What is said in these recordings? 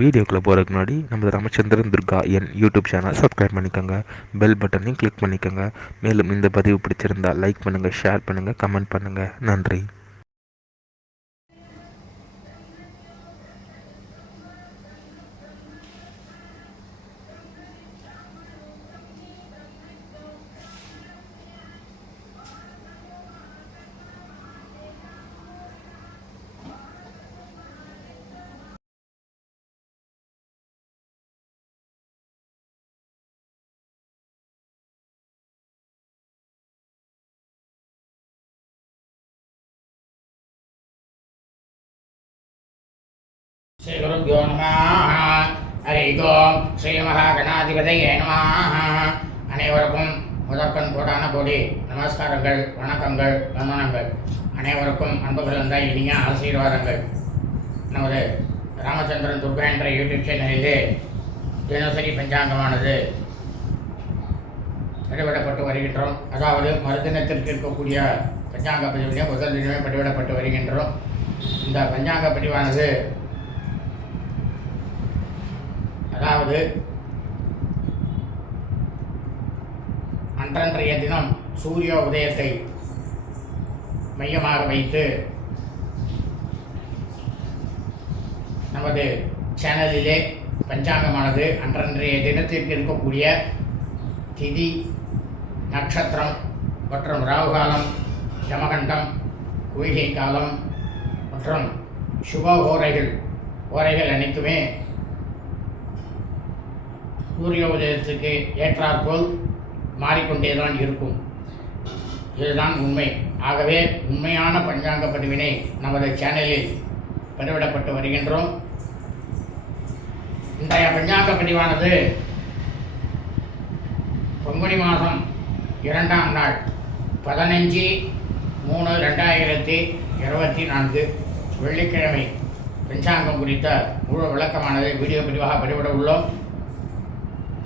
வீடியோக்குள்ளே போகிறதுக்கு முன்னாடி நம்ம ராமச்சந்திரன் துர்கா என் யூடியூப் சேனல் சப்ஸ்கிரைப் பண்ணிக்கோங்க, பெல் பட்டனையும் கிளிக் பண்ணிக்கோங்க. மேலும் இந்த பதிவு பிடிச்சிருந்தால் லைக் பண்ணுங்கள், ஷேர் பண்ணுங்கள், கமெண்ட் பண்ணுங்கள். நன்றி. ஸ்ரீ குருப்யோ நமः. ஹரி ஓம். ஸ்ரீ மகாகணாதிபதியே நமः. அனைவருக்கும் முதற்கண் கோடான கோடி நமஸ்காரங்கள், வணக்கங்கள், வந்தனங்கள். அனைவருக்கும் அன்பு கலந்த இனிய ஆசீர்வாதங்கள். நமது ராமச்சந்திரன் துர்கா என்ற யூடியூப் சேனலிலே தினசரி பஞ்சாங்கமானது பதிவிடப்பட்டு வருகின்றோம். அதாவது மறுதினத்திற்கு இருக்கக்கூடிய பஞ்சாங்க பதிவிலே முதல் தினமே பதிவிடப்பட்டு வருகின்றோம். இந்த பஞ்சாங்க பதிவானது அதாவது அன்றன்றைய தினம் சூரிய உதயத்தை மையமாக வைத்து நமது சேனலிலே பஞ்சாங்கமானது அன்றன்றைய தினத்திற்கு இருக்கக்கூடிய திதி, நட்சத்திரம் மற்றும் ராகுகாலம், யமகண்டம், குளிகை காலம் மற்றும் சுப ஓரைகள் அனைத்துமே சூரிய உதயத்துக்கு ஏற்றாற்போல் மாறிக்கொண்டேதான் இருக்கும். இதுதான் உண்மை. ஆகவே உண்மையான பஞ்சாங்க பதிவினை நமது சேனலில் பதிவிடப்பட்டு வருகின்றோம். இன்றைய பஞ்சாங்க பதிவானது பங்குனி மாதம் 2ஆம் நாள் 15/3/2024 வெள்ளிக்கிழமை பஞ்சாங்கம் குறித்த முழு விளக்கமானது வீடியோ பதிவாக பதிவிட உள்ளோம்.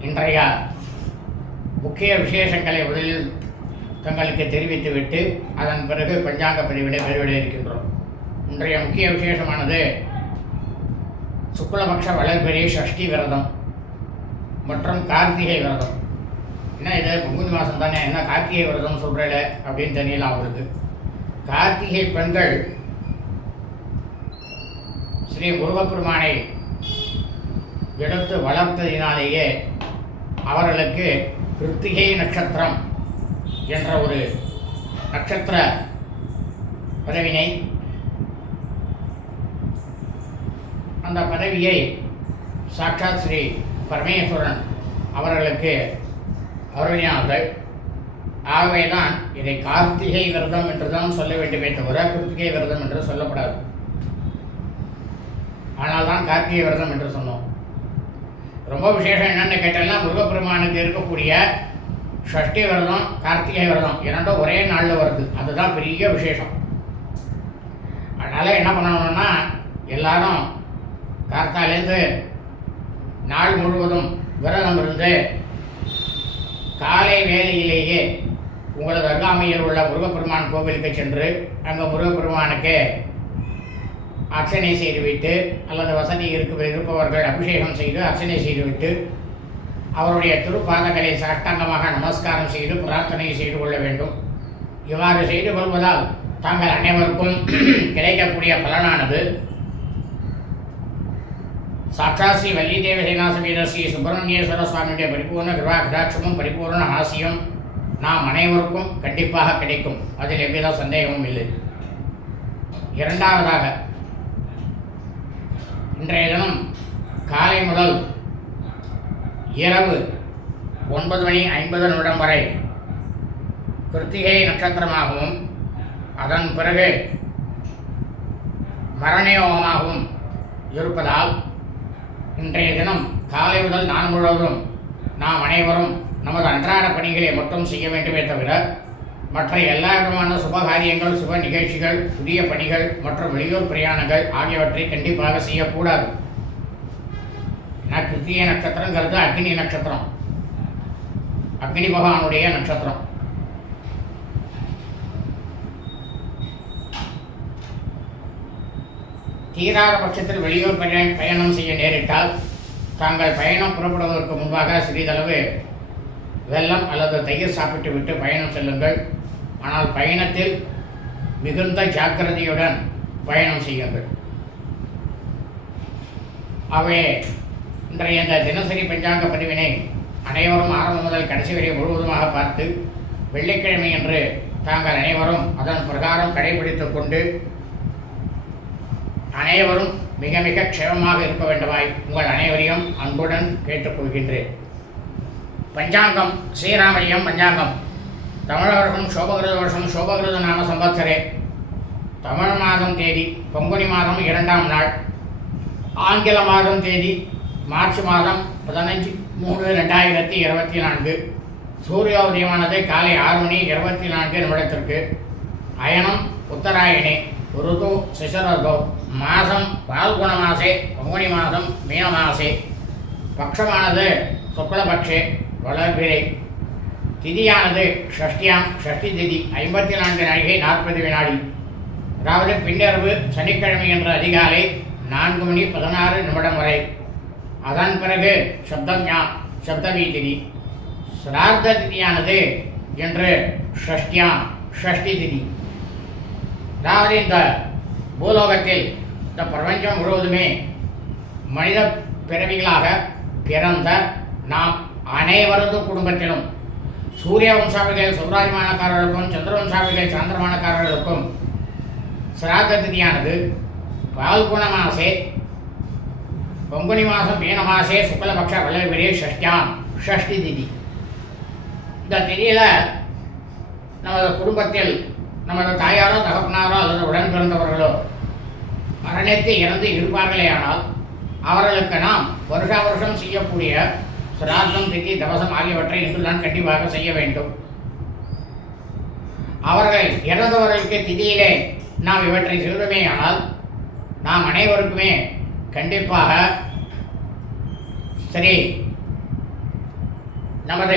இன்றைய முக்கிய விசேஷங்களை முதலில் தங்களுக்கு தெரிவித்துவிட்டு அதன் பிறகு பஞ்சாங்க பதிவினை பதிவிட இருக்கின்றோம். இன்றைய முக்கிய விசேஷமானது சுக்லபக்ஷ வளர்பிறை சஷ்டி விரதம் மற்றும் கார்த்திகை விரதம். என்ன இது பங்குனி மாதம் தானே, என்ன கார்த்திகை விரதம் சொல்கிறல அப்படின்னு தெரியலாம் அவருக்கு. கார்த்திகை பெண்கள் ஸ்ரீ முருகப்பெருமானை எடுத்து வளர்த்ததினாலேயே அவர்களுக்கு கிருத்திகை நட்சத்திரம் என்ற ஒரு நட்சத்திர பதவினை, அந்த பதவியை சாட்சாத் ஸ்ரீ பரமேஸ்வரன் அவர்களுக்கு அருளினார்கள். ஆகவேதான் இதை கார்த்திகை விரதம் என்று தான் சொல்ல வேண்டுமே தவிர கிருத்திகை விரதம் என்று சொல்லப்படாது. ஆனால் தான் கார்த்திகை விரதம் என்று சொன்னோம். ரொம்ப விசேஷம் என்னென்னு கேட்டால் முருகப்பெருமானுக்கு இருக்கக்கூடிய ஷஷ்டி விரதம், கார்த்திகை விரதம் இரண்டும் ஒரே நாளில் வருது. அதுதான் பெரிய விசேஷம். அதனால் என்ன பண்ணணும்னா எல்லாரும் கார்த்தாலேருந்து நாள் முழுவதும் விரதம் இருந்து காலை வேளையிலேயே உங்களது அருகாமையில் உள்ள முருகப்பெருமான் கோவிலுக்கு சென்று அங்கே முருகப்பெருமானுக்கு அர்ச்சனை செய்துவிட்டு அல்லது வசதி இருப்பவர்கள் அபிஷேகம் செய்து அர்ச்சனை செய்துவிட்டு அவருடைய திருப்பாதங்களை சாஷ்டாங்கமாக நமஸ்காரம் செய்து பிரார்த்தனை செய்து கொள்ள வேண்டும். இவ்வாறு செய்து கொள்வதால் தாங்கள் அனைவருக்கும் கிடைக்கக்கூடிய பலனானது சாட்சாத் ஸ்ரீ வள்ளி தேவசேனா சமேத ஸ்ரீ சுப்பிரமணியேஸ்வர சுவாமியுடைய பரிபூர்ண கிருபா கடாட்சமும் பரிபூர்ண ஆசியும் நாம் அனைவருக்கும் கண்டிப்பாக கிடைக்கும். அதில் எவ்வித சந்தேகமும் இல்லை. இரண்டாவதாக, இன்றைய தினம் காலை முதல் இரவு 9:50 வரை கிருத்திகை நட்சத்திரமாகவும் அதன் பிறகு மரணயோகமாகவும் இருப்பதால் இன்றைய தினம் காலை முதல் நாள் முழுவதும் நாம் அனைவரும் நமது அன்றாட பணிகளை மட்டும் செய்ய வேண்டுமே தவிர மற்ற எல்லா விதமான சுபகாரியங்கள், சுப நிகழ்ச்சிகள், புதிய பணிகள் மற்றும் வெளியூர் பிரயாணங்கள் ஆகியவற்றை கண்டிப்பாக செய்யக்கூடாது. கிருத்திகை நட்சத்திரங்கிறது அக்னி நட்சத்திரம், அக்னி பகவானுடைய நட்சத்திரம். தீராத பட்சத்தில் வெளியூர் பயணம் செய்ய நேரிட்டால் தாங்கள் பயணம் புறப்படுவதற்கு முன்பாக சிறிதளவு வெல்லம் அல்லது தயிர் சாப்பிட்டு விட்டு பயணம் செல்லுங்கள். ஆனால் பயணத்தில் மிகுந்த ஜாக்கிரதையுடன் பயணம் செய்யுங்கள். ஆகவே இன்றைய இந்த தினசரி பஞ்சாங்க பதிவினை அனைவரும் ஆரம்பம் முதல் கடைசி வரை முழுவதுமாக பார்த்து வெள்ளிக்கிழமை என்று தாங்கள் அனைவரும் அதன் பிரகாரம் கடைபிடித்துக் கொண்டு அனைவரும் மிக மிக க்ஷேமமாக இருக்க வேண்டுமாய் உங்கள் அனைவரையும் அன்புடன் கேட்டுக்கொள்கின்றேன். பஞ்சாங்கம் ஸ்ரீராமரியம் பஞ்சாங்கம் தமிழ் வருஷம் சோபகிருத வருஷம் சோபகிருத நாம சம்பத்சரே தமிழ் மாதம் தேதி பங்குனி மாதம் 2ஆம் நாள், ஆங்கில மாதம் தேதி மார்ச் மாதம் 15/3/2024. சூரியோதயமானது காலை 6:24 அயனம் உத்தராயணே, ருது சிசரதோ, மாதம் பால்குண மாசே பங்குனி மாதம் மீன மாசே, பக்ஷமானது சுக்லபக்ஷே வளர்பிறை, திதியானது ஷஷ்டியாம் ஷஷ்டி திதி 54 நாழிகை 40 வினாடி, அதாவது பின்னரவு சனிக்கிழமை என்ற அதிகாலை 4:16 வரை. அதன் பிறகு சப்தமி திதி. சிரார்த்த திதியானது என்று ஷஷ்டியாம் ஷஷ்டி திதி. அதாவது இந்த பூலோகத்தில் இந்த பிரபஞ்சம் முழுவதுமே மனித பிறவிகளாக பிறந்த நாம் அனைவரது குடும்பத்திலும் சூரிய வம்சாவளிகள் சௌராஜ்மானக்காரர்களுக்கும் சந்திர வம்சாவளிகள் சாந்திரமானக்காரர்களுக்கும் சிராத்த திதியானது பால்குண மாசே பங்குனி மாதம் மீன மாசே சுக்லபக்ஷ வளர்பிறை ஷஷ்டியாம் ஷஷ்டி திதி. இந்த திதியில் நமது குடும்பத்தில் நமது தாயாரோ தகப்பனாரோ அல்லது உடன் பிறந்தவர்களோ மரணித்து இறந்து இருப்பார்களே ஆனால் அவர்களுக்கு நாம் வருஷா வருஷம் செய்யக்கூடிய சிரார்த்தம் திதி தவசம் ஆகியவற்றை இன்றுதான் கண்டிப்பாக செய்ய வேண்டும். அவர்கள் இறந்தவர்களுக்கு திதியிலே நாம் இவற்றை செல்வமே ஆனால் நாம் அனைவருக்குமே கண்டிப்பாக சரி நமது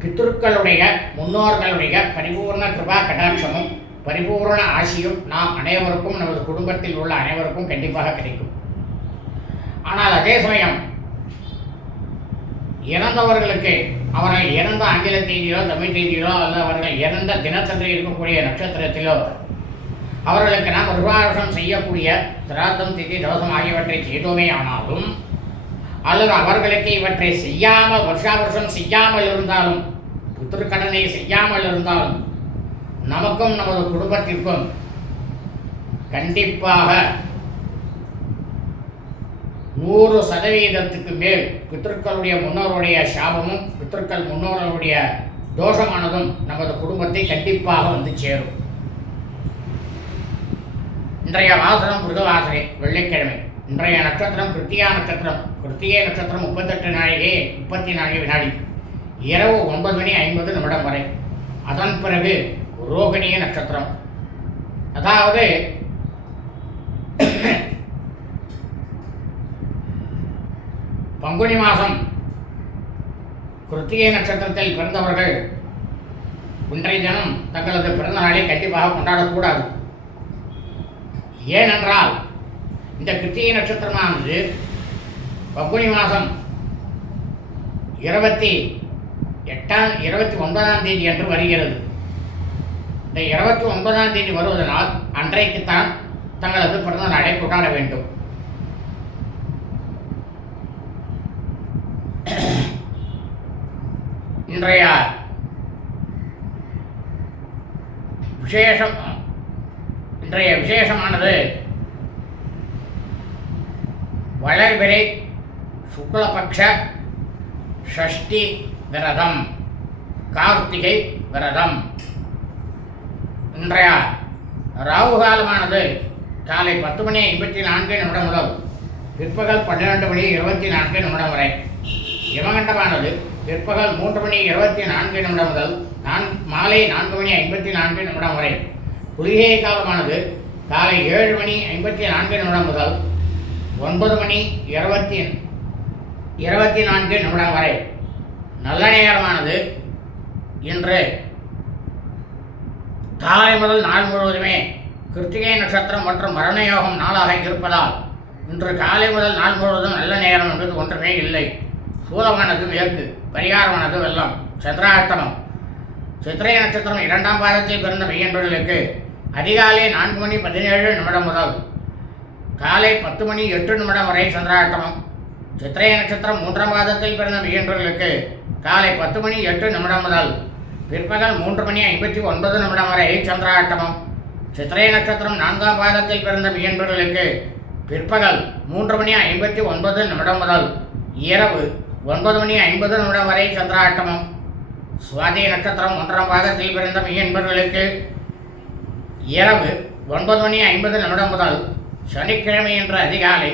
பித்ருக்களுடைய முன்னோர்களுடைய பரிபூர்ண கிருபா கடாட்சமும் பரிபூர்ண ஆசியும் நாம் அனைவருக்கும் நமது குடும்பத்தில் உள்ள அனைவருக்கும் கண்டிப்பாக கிடைக்கும். ஆனால் அதே சமயம் இறந்தவர்களுக்கு அவர்கள் இறந்த ஆங்கில தேதியிலோ தமிழ் தேதியிலோ அல்லது அவர்கள் இறந்த தினத்தன்று இருக்கக்கூடிய நட்சத்திரத்திலோ அவர்களுக்கு நாம் வருஷம் செய்யக்கூடிய சிராத்தம் திதி தவசம் ஆகியவற்றை செய்தோமே ஆனாலும் அல்லது அவர்களுக்கு இவற்றை செய்யாமல் வருஷம் செய்யாமல் இருந்தாலும் புத்திருக்கடனை செய்யாமல் இருந்தாலும் நமக்கும் நமது குடும்பத்திற்கும் கண்டிப்பாக 100% மேல் பித்ருக்களுடைய முன்னோருடைய சாபமும் பித்ருக்கள் முன்னோர்களுடைய தோஷமானதும் நமது குடும்பத்தை கண்டிப்பாக வந்து சேரும். இன்றைய வாசனம் மிருகவாசனை வெள்ளிக்கிழமை. இன்றைய நட்சத்திரம் கிருத்திகா நட்சத்திரம். கிருத்திகை நட்சத்திரம் 38 நாழிகை 34 வினாடி, இரவு 9:50 வரை. அதன் பிறகு ரோகிணிய நட்சத்திரம். அதாவது பங்குனி மாதம் கிருத்திகை நட்சத்திரத்தில் பிறந்தவர்கள் இன்றைய தினம் தங்களது பிறந்த நாளை கண்டிப்பாக கொண்டாடக்கூடாது. ஏனென்றால் இந்த கிருத்திகை நட்சத்திரமானது பங்குனி மாதம் 29ஆம் தேதி அன்று வருகிறது. இந்த 29ஆம் தேதி வருவதனால் அன்றைக்குத்தான் தங்களது பிறந்த நாளை கொண்டாட வேண்டும். இன்றைய விசேஷமானது வளர்பிறை சுக்லபக்ஷ ஷஷ்டி விரதம், கார்த்திகை விரதம். இன்றைய ராகு காலமானது காலை 10:54 முதல் பிற்பகல் 12:24 வரை. யமகண்டமானது பிற்பகல் 3:24 முதல் மாலை 4:54 வரை. குளிகை காலமானது காலை 7:54 முதல் 9:24 வரை. நல்ல நேரமானது இன்று காலை முதல் நாள் முழுவதுமே கிருத்திகை நட்சத்திரம் மற்றும் மரணயோகம் நாளாக இருப்பதால் இன்று காலை முதல் நாள் முழுவதும் நல்ல நேரம் என்பது ஒன்றுமே இல்லை. சூலமானது மேற்கு, பரிகாரமானது வெள்ளம். சந்திராஷ்டமம். சித்திரை நட்சத்திரம் 2ஆம் பாதத்தில் பிறந்த மெய்யன்பர்களுக்கு அதிகாலை 4 மணி 17 நிமிடம் முதல் காலை 10 மணி 8 நிமிடம் வரை சந்திராஷ்டமம். சித்திரை நட்சத்திரம் 3ஆம் பாதத்தில் பிறந்த மெய்யன்பர்களுக்கு காலை 10 மணி 8 நிமிடம் முதல் பிற்பகல் 3 மணி 59 நிமிடம் வரை சந்திராஷ்டமம். சித்திரை நட்சத்திரம் 4ஆம் பாதத்தில் பிறந்த மெய்யன்பர்களுக்கு பிற்பகல் 3 மணி 59 நிமிடம் முதல் இரவு 9 மணி 50 நிமிடம் வரை சந்திராஷ்டமம். சுவாதி நட்சத்திரம் 1ஆம் பாதத்தில் பிறந்த மெய்யன்பர்களுக்கு இரவு 9 மணி 50 நிமிடம் முதல் சனிக்கிழமை என்ற அதிகாலை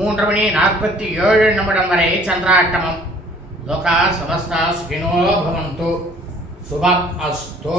3 மணி 47 நிமிடம் வரை சந்திராஷ்டமம். லோகா சமஸ்தா சுகினோ பவந்து. சுபம் அஸ்து.